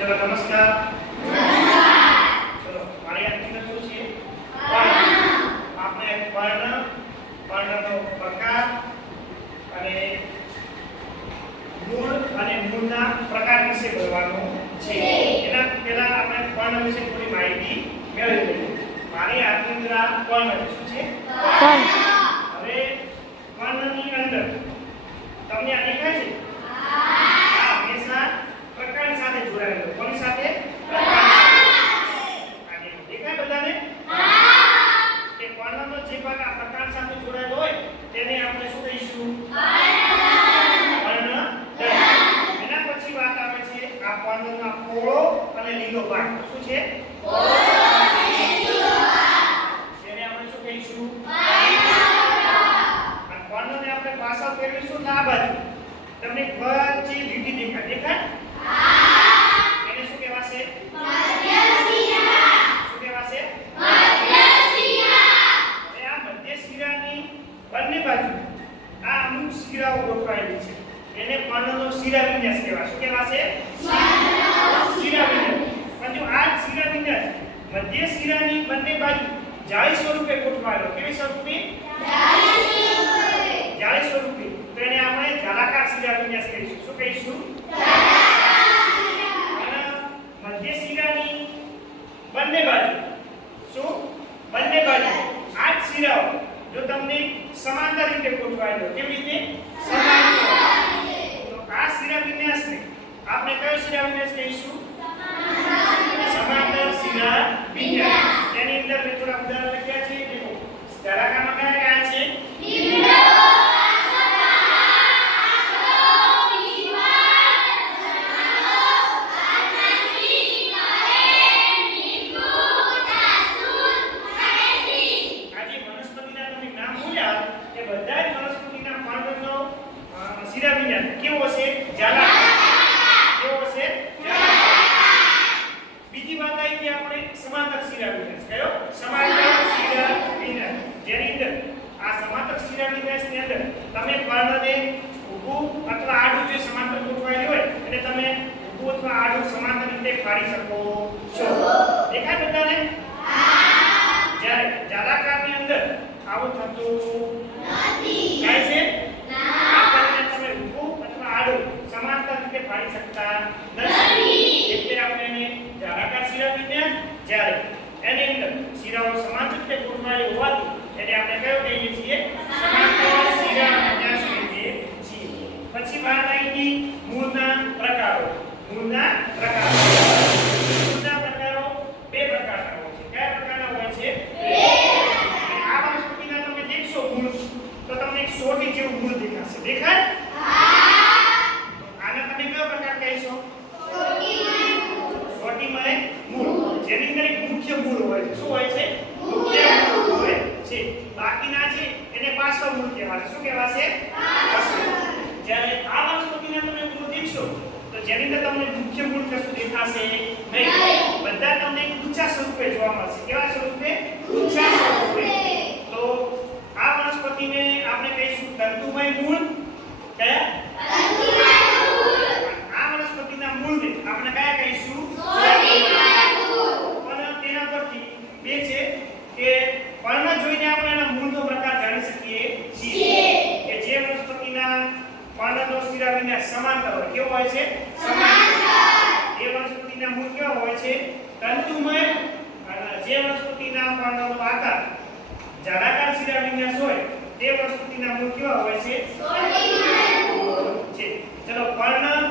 ચલો નમસ્કાર. ચલો મારી આ ટીમ શું છે? આપણે પર્ણનો પ્રકાર અને મૂળના પ્રકાર વિશે બોલવાનું છે. એના પહેલા આપણે પર્ણ વિશે થોડી માહિતી મેળવી લઈએ. મારી હાથની અંદર આ પર્ણ છે. શું છે? પર્ણ. હવે પર્ણની અંદર તમને આ દેખાય છે? આ હંમેશા પ્રકાર સાથે જોડાયેલો. કોની સાથે? પ્રકાર સાથે. દેખાય બધાને? કે પર્ણનો જે ભાગ આ પ્રકાર સાથે જોડાયેલો હોય તેને આપણે શું કહીશું? પર્ણદંડ. એના પછી વાત આવે છે આ પર્ણનો પોળો અને લીલો ભાગ. શું છે? પોળો અને લીલો ભાગ. તેને આપણે શું કહીશું? આ પર્ણને આપણે પાછળ ફેરવીશું ના બાજુ. તમને વચ્ચે લીટી દેખાય. દેખાય? એને શું કહેવાશે? મધ્યશિરા. શું કહેવાશે? મધ્યશિરા. હવે આ મધ્યશિરાની બંને બાજુ આ અમુક શિરાઓ ગોઠવાયેલી છે. એને પર્ણનો શિરા વિન્યાસ કહેવાય. શું કહેવાશે? શિરા વિન્યાસ. પણ જો આ શિરા વિન્યાસ મધ્યશિરાની બંને બાજુ જાળી સ્વરૂપે ગોઠવાયેલો. કેવી સ્વરૂપે? જાળી સ્વરૂપે. તો એને આપણે જાળાકાર શિરા વિન્યાસ કહીશું. શું કહીશું? મધ્યશિરાની બંને બાજુ શું? બંને બાજુ આ શિરાઓ જો તમને સમાંતર રીતે ગોઠવાયેલો. કેવી રીતે? સમાંતર. તો આ શિરા વિન્યાસને આપણે કયો શિરા વિન્યાસ કહીશું? સમાંતર શિરા વિન્યાસ. તેની અંદર મેં થોડા ઉદાહરણ લખ્યા છે. દેખો જાળાકારમાં કયા છે? શિરા વિન્યાસ કેવો છે? જાળાકાર. કેવો છે? જાળાકાર. બીજી વાત આવી કે આપણે સમાંતર શિરા વિન્યાસ. કયો? સમાંતર શિરા વિન્યાસ. જેની અંદર આ સમાંતર શિરા વિન્યાસની અંદર તમે પર્ણને ઊભું અથવા આડું જે સમાંતર ગોઠવાયેલી હોય એટલે તમે ઊભું અથવા આડું સમાંતર રીતે ફાડી શકો છો. દેખાય બધાને? જ્યારે જાળાકારની અંદર આવું થતું નથી. કાય છે? સમાંતર રીતે ફાડી શકતા નથી. એટલે આપણે એને જાળાકાર શિરા વિન્યાસ. જ્યારે એની અંદર શિરાઓ સમાંતર રીતે ગોઠવાયેલી હોવાથી એને આપણે કયો કહીએ છીએ? સમાંતર શિરા વિન્યાસ કહીએ છીએ. પછી વાત આવી ગઈ મૂળના પ્રકારો. મૂળના પ્રકારો બે પ્રકારના હોય છે. કયા પ્રકારના હોય છે? આ વનસ્પતિના તમે દેખશો મૂળ તો તમને એક સોટી જેવું મૂળ દેખાશે. દેખાય? સોટીમય મૂળ. જેની અંદર એક મુખ્ય મૂળ હોય છે. શું હોય છે? મુખ્ય મૂળ હોય છે. બાકીના છે એને પાર્શ્વ મૂળ કહેવાય. શું કહેવાશે? પાર્શ્વ. જ્યારે આ વનસ્પતિના તમે મૂળ દેખશો તો જેની અંદર તમને મુખ્ય મૂળ કશું દેખાશે નહીં. બધા તમને ઊંચા સ્વરૂપે જોવા મળશે. કેવા સ્વરૂપે? ઊંચા સ્વરૂપે. તો આ વનસ્પતિને આપણે કહીશું તંતુમય મૂળ. કયા? આપણે કયા કહીશું? પણ તેના પરથી બે છે કે પર્ણ જોઈને આપણે એના મૂળનો પ્રકાર જાણી શકીએ છીએ. કે જે વનસ્પતિના પર્ણનો શિરા વિન્યાસ સમાંતર હોય. કેવો હોય છે? સમાંતર. એ વનસ્પતિના મૂળ કેવા હોય છે? તંતુમય. અને જે વનસ્પતિના પર્ણનો આકાર જાળાકાર શિરા વિન્યાસ હોય તે વનસ્પતિના મૂળ કેવા હોય છે? છે. ચલો પર્ણ